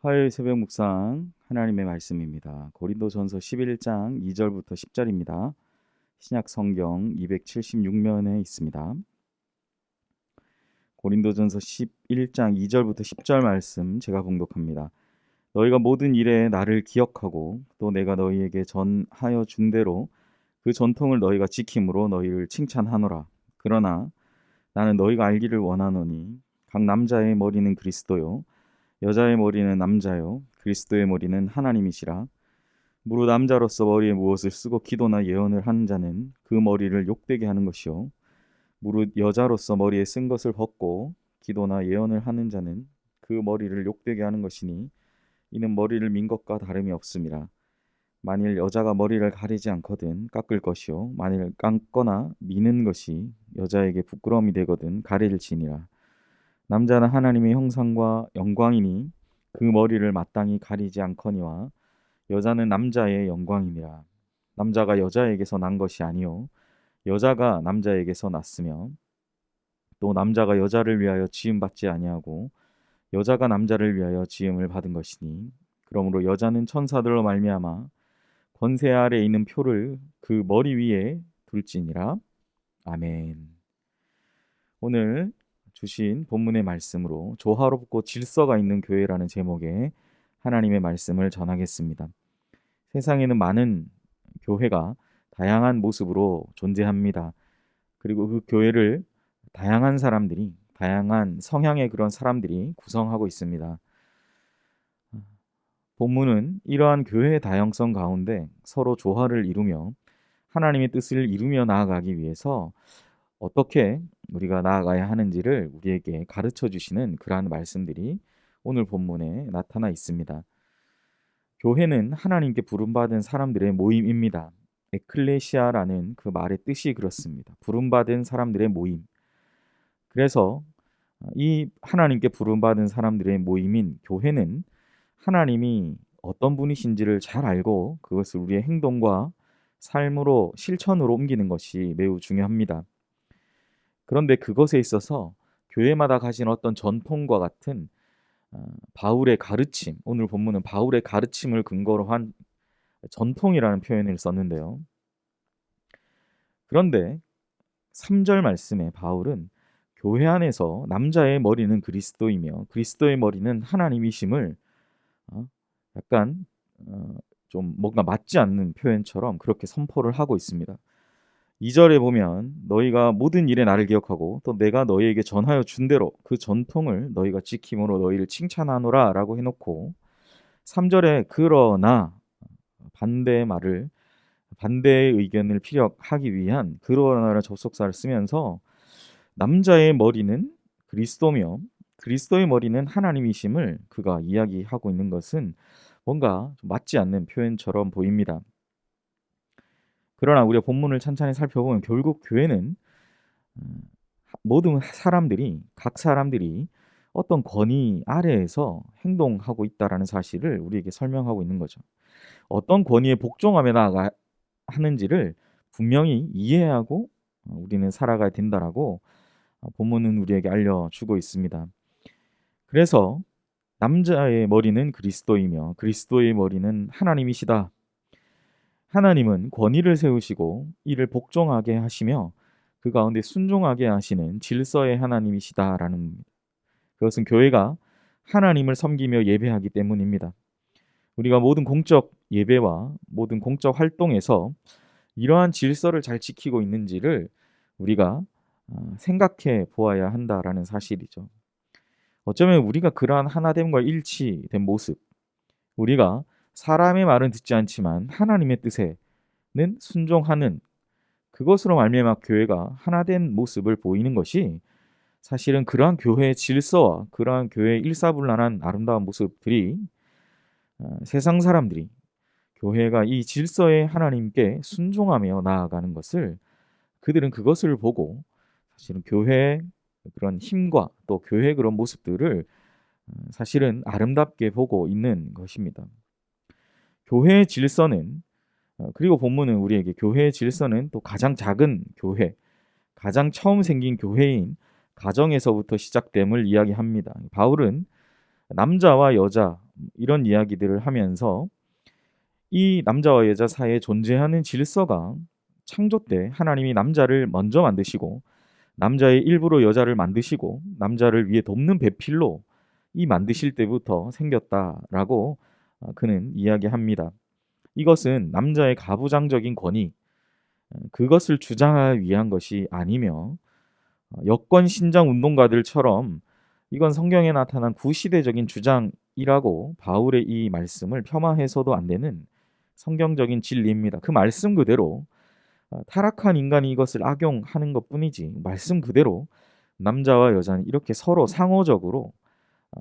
화요일 새벽 묵상 하나님의 말씀입니다. 고린도전서 11장 2절부터 10절입니다. 신약 성경 276면에 있습니다. 고린도전서 11장 2절부터 10절 말씀 제가 봉독합니다. 너희가 모든 일에 나를 기억하고 또 내가 너희에게 전하여 준 대로 그 전통을 너희가 지킴으로 너희를 칭찬하노라. 그러나 나는 너희가 알기를 원하노니 각 남자의 머리는 그리스도요 여자의 머리는 남자요 그리스도의 머리는 하나님이시라. 무릇 남자로서 머리에 무엇을 쓰고 기도나 예언을 하는 자는 그 머리를 욕되게 하는 것이요 무릇 여자로서 머리에 쓴 것을 벗고 기도나 예언을 하는 자는 그 머리를 욕되게 하는 것이니 이는 머리를 민 것과 다름이 없음이라. 만일 여자가 머리를 가리지 않거든 깎을 것이요 만일 감거나 미는 것이 여자에게 부끄러움이 되거든 가릴지니라. 남자는 하나님의 형상과 영광이니 그 머리를 마땅히 가리지 않거니와 여자는 남자의 영광이니라. 남자가 여자에게서 난 것이 아니요 여자가 남자에게서 났으며 또 남자가 여자를 위하여 지음 받지 아니하고 여자가 남자를 위하여 지음을 받은 것이니 그러므로 여자는 천사들로 말미암아 권세 아래 있는 표를 그 머리 위에 둘지니라. 아멘. 오늘 주신 본문의 말씀으로 조화롭고 질서가 있는 교회라는 제목의 하나님의 말씀을 전하겠습니다. 세상에는 많은 교회가 다양한 모습으로 존재합니다. 그리고 그 교회를 다양한 사람들이, 다양한 성향의 그런 사람들이 구성하고 있습니다. 본문은 이러한 교회의 다양성 가운데 서로 조화를 이루며 하나님의 뜻을 이루며 나아가기 위해서 어떻게 우리가 나아가야 하는지를 우리에게 가르쳐 주시는 그러한 말씀들이 오늘 본문에 나타나 있습니다. 교회는 하나님께 부름받은 사람들의 모임입니다. 에클레시아라는 그 말의 뜻이 그렇습니다. 부름받은 사람들의 모임. 그래서 이 하나님께 부름받은 사람들의 모임인 교회는 하나님이 어떤 분이신지를 잘 알고 그것을 우리의 행동과 삶으로 실천으로 옮기는 것이 매우 중요합니다. 그런데 그것에 있어서 교회마다 가진 어떤 전통과 같은 바울의 가르침, 오늘 본문은 바울의 가르침을 근거로 한 전통이라는 표현을 썼는데요. 그런데 3절 말씀에 바울은 교회 안에서 남자의 머리는 그리스도이며 그리스도의 머리는 하나님이심을 약간 좀 뭔가 맞지 않는 표현처럼 그렇게 선포를 하고 있습니다. 2절에 보면 너희가 모든 일에 나를 기억하고 또 내가 너희에게 전하여 준 대로 그 전통을 너희가 지킴으로 너희를 칭찬하노라 라고 해놓고 3절에 그러나 반대의 의견을 피력하기 위한 그러나를 접속사를 쓰면서 남자의 머리는 그리스도며 그리스도의 머리는 하나님이심을 그가 이야기하고 있는 것은 뭔가 좀 맞지 않는 표현처럼 보입니다. 그러나 우리가 본문을 찬찬히 살펴보면 결국 교회는 모든 사람들이 각 사람들이 어떤 권위 아래에서 행동하고 있다라는 사실을 우리에게 설명하고 있는 거죠. 어떤 권위에 복종하며 나아가 하는지를 분명히 이해하고 우리는 살아가야 된다라고 본문은 우리에게 알려주고 있습니다. 그래서 남자의 머리는 그리스도이며 그리스도의 머리는 하나님이시다. 하나님은 권위를 세우시고 이를 복종하게 하시며 그 가운데 순종하게 하시는 질서의 하나님이시다라는 겁니다. 그것은 교회가 하나님을 섬기며 예배하기 때문입니다. 우리가 모든 공적 예배와 모든 공적 활동에서 이러한 질서를 잘 지키고 있는지를 우리가 생각해 보아야 한다라는 사실이죠. 어쩌면 우리가 그러한 하나됨과 일치된 모습, 우리가 사람의 말은 듣지 않지만 하나님의 뜻에는 순종하는 그것으로 말미암아 교회가 하나된 모습을 보이는 것이 사실은 그러한 교회의 질서와 그러한 교회의 일사불란한 아름다운 모습들이 세상 사람들이 교회가 이 질서의 하나님께 순종하며 나아가는 것을 그들은 그것을 보고 사실은 교회의 그런 힘과 또 교회의 그런 모습들을 사실은 아름답게 보고 있는 것입니다. 교회의 질서는 그리고 본문은 우리에게 교회의 질서는 또 가장 작은 교회, 가장 처음 생긴 교회인 가정에서부터 시작됨을 이야기합니다. 바울은 남자와 여자 이런 이야기들을 하면서 이 남자와 여자 사이에 존재하는 질서가 창조 때 하나님이 남자를 먼저 만드시고 남자의 일부로 여자를 만드시고 남자를 위해 돕는 배필로 이 만드실 때부터 생겼다라고 그는 이야기합니다. 이것은 남자의 가부장적인 권위, 그것을 주장하기 위한 것이 아니며 여권 신장 운동가들처럼 이건 성경에 나타난 구시대적인 주장이라고 바울의 이 말씀을 폄하해서도 안 되는 성경적인 진리입니다. 그 말씀 그대로 타락한 인간이 이것을 악용하는 것뿐이지 말씀 그대로 남자와 여자는 이렇게 서로 상호적으로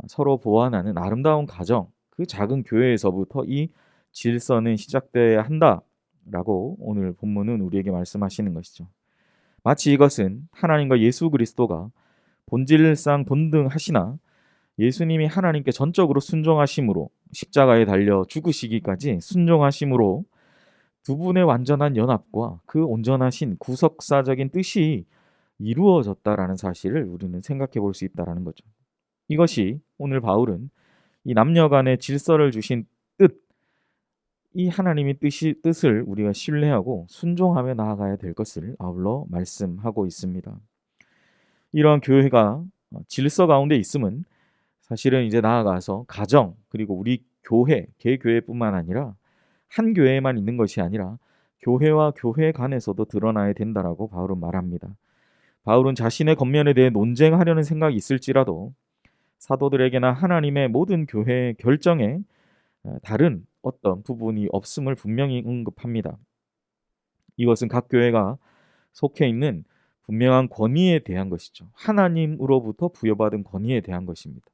서로 보완하는 아름다운 가정, 그 작은 교회에서부터 이 질서는 시작돼야 한다라고 오늘 본문은 우리에게 말씀하시는 것이죠. 마치 이것은 하나님과 예수 그리스도가 본질상 동등하시나 예수님이 하나님께 전적으로 순종하심으로 십자가에 달려 죽으시기까지 순종하심으로 두 분의 완전한 연합과 그 온전하신 구속사적인 뜻이 이루어졌다라는 사실을 우리는 생각해 볼 수 있다라는 거죠. 이것이 오늘 바울은 이 남녀 간의 질서를 주신 뜻, 이 하나님의 뜻을 우리가 신뢰하고 순종하며 나아가야 될 것을 아울러 말씀하고 있습니다. 이러한 교회가 질서 가운데 있음은 사실은 이제 나아가서 가정 그리고 우리 교회, 개교회뿐만 아니라 한 교회에만 있는 것이 아니라 교회와 교회 간에서도 드러나야 된다라고 바울은 말합니다. 바울은 자신의 겉면에 대해 논쟁하려는 생각이 있을지라도 사도들에게나 하나님의 모든 교회의 결정에 다른 어떤 부분이 없음을 분명히 언급합니다. 이것은 각 교회가 속해 있는 분명한 권위에 대한 것이죠. 하나님으로부터 부여받은 권위에 대한 것입니다.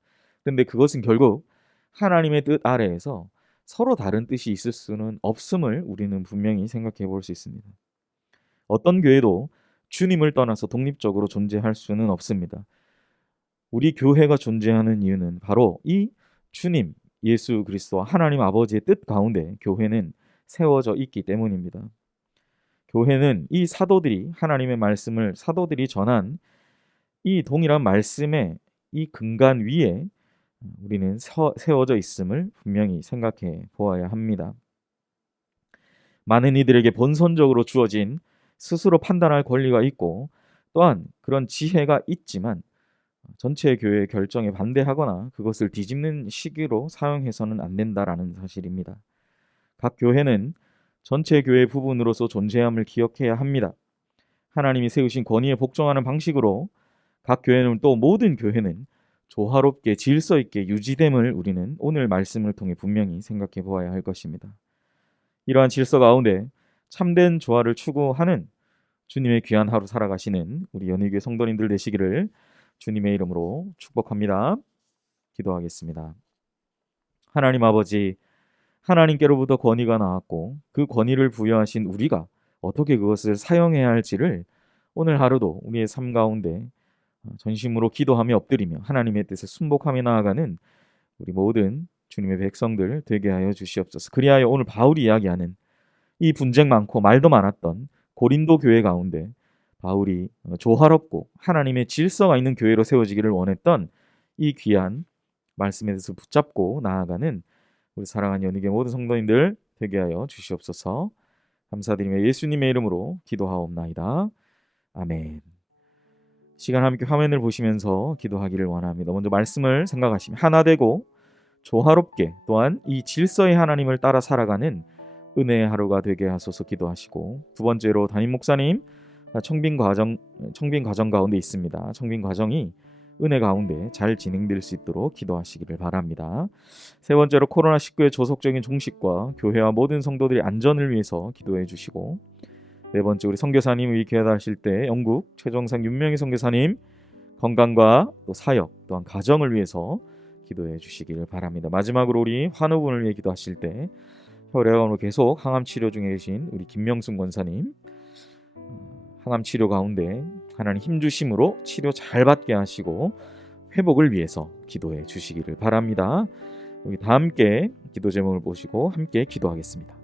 그런데 그것은 결국 하나님의 뜻 아래에서 서로 다른 뜻이 있을 수는 없음을 우리는 분명히 생각해 볼 수 있습니다. 어떤 교회도 주님을 떠나서 독립적으로 존재할 수는 없습니다. 우리 교회가 존재하는 이유는 바로 이 주님, 예수 그리스도와 하나님 아버지의 뜻 가운데 교회는 세워져 있기 때문입니다. 교회는 이 사도들이 하나님의 말씀을 사도들이 전한 이 동일한 말씀의 이 근간 위에 우리는 세워져 있음을 분명히 생각해 보아야 합니다. 많은 이들에게 본선적으로 주어진 스스로 판단할 권리가 있고 또한 그런 지혜가 있지만 전체 교회의 결정에 반대하거나 그것을 뒤집는 시기로 사용해서는 안 된다라는 사실입니다. 각 교회는 전체 교회 부분으로서 존재함을 기억해야 합니다. 하나님이 세우신 권위에 복종하는 방식으로 각 교회는 또 모든 교회는 조화롭게 질서 있게 유지됨을 우리는 오늘 말씀을 통해 분명히 생각해 보아야 할 것입니다. 이러한 질서 가운데 참된 조화를 추구하는 주님의 귀한 하루 살아가시는 우리 연희교회 성도님들 되시기를 주님의 이름으로 축복합니다. 기도하겠습니다. 하나님 아버지, 하나님께로부터 권위가 나왔고 그 권위를 부여하신 우리가 어떻게 그것을 사용해야 할지를 오늘 하루도 우리의 삶 가운데 전심으로 기도하며 엎드리며 하나님의 뜻에 순복하며 나아가는 우리 모든 주님의 백성들 되게 하여 주시옵소서. 그리하여 오늘 바울이 이야기하는 이 분쟁 많고 말도 많았던 고린도 교회 가운데 바울이 조화롭고 하나님의 질서가 있는 교회로 세워지기를 원했던 이 귀한 말씀에 대해서 붙잡고 나아가는 우리 사랑하는 연희교회 모든 성도님들 되게 하여 주시옵소서. 감사드리며 예수님의 이름으로 기도하옵나이다. 아멘. 시간 함께 화면을 보시면서 기도하기를 원합니다. 먼저 말씀을 생각하시며 하나 되고 조화롭게 또한 이 질서의 하나님을 따라 살아가는 은혜의 하루가 되게 하소서 기도하시고, 두 번째로 담임 목사님 청빙 과정 가운데 있습니다. 청빙 과정이 은혜 가운데 잘 진행될 수 있도록 기도하시기를 바랍니다. 세 번째로 코로나19의 조속적인 종식과 교회와 모든 성도들의 안전을 위해서 기도해 주시고, 네 번째 우리 선교사님이 귀하실 때 영국 최정상 윤명희 선교사님 건강과 또 사역 또한 가정을 위해서 기도해 주시기를 바랍니다. 마지막으로 우리 환우분을 위해 기도하실 때 혈액암으로 계속 항암 치료 중에 계신 우리 김명순 권사님 항암 치료 가운데 하나님 힘 주심으로 치료 잘 받게 하시고 회복을 위해서 기도해 주시기를 바랍니다. 우리 다 함께 기도 제목을 보시고 함께 기도하겠습니다.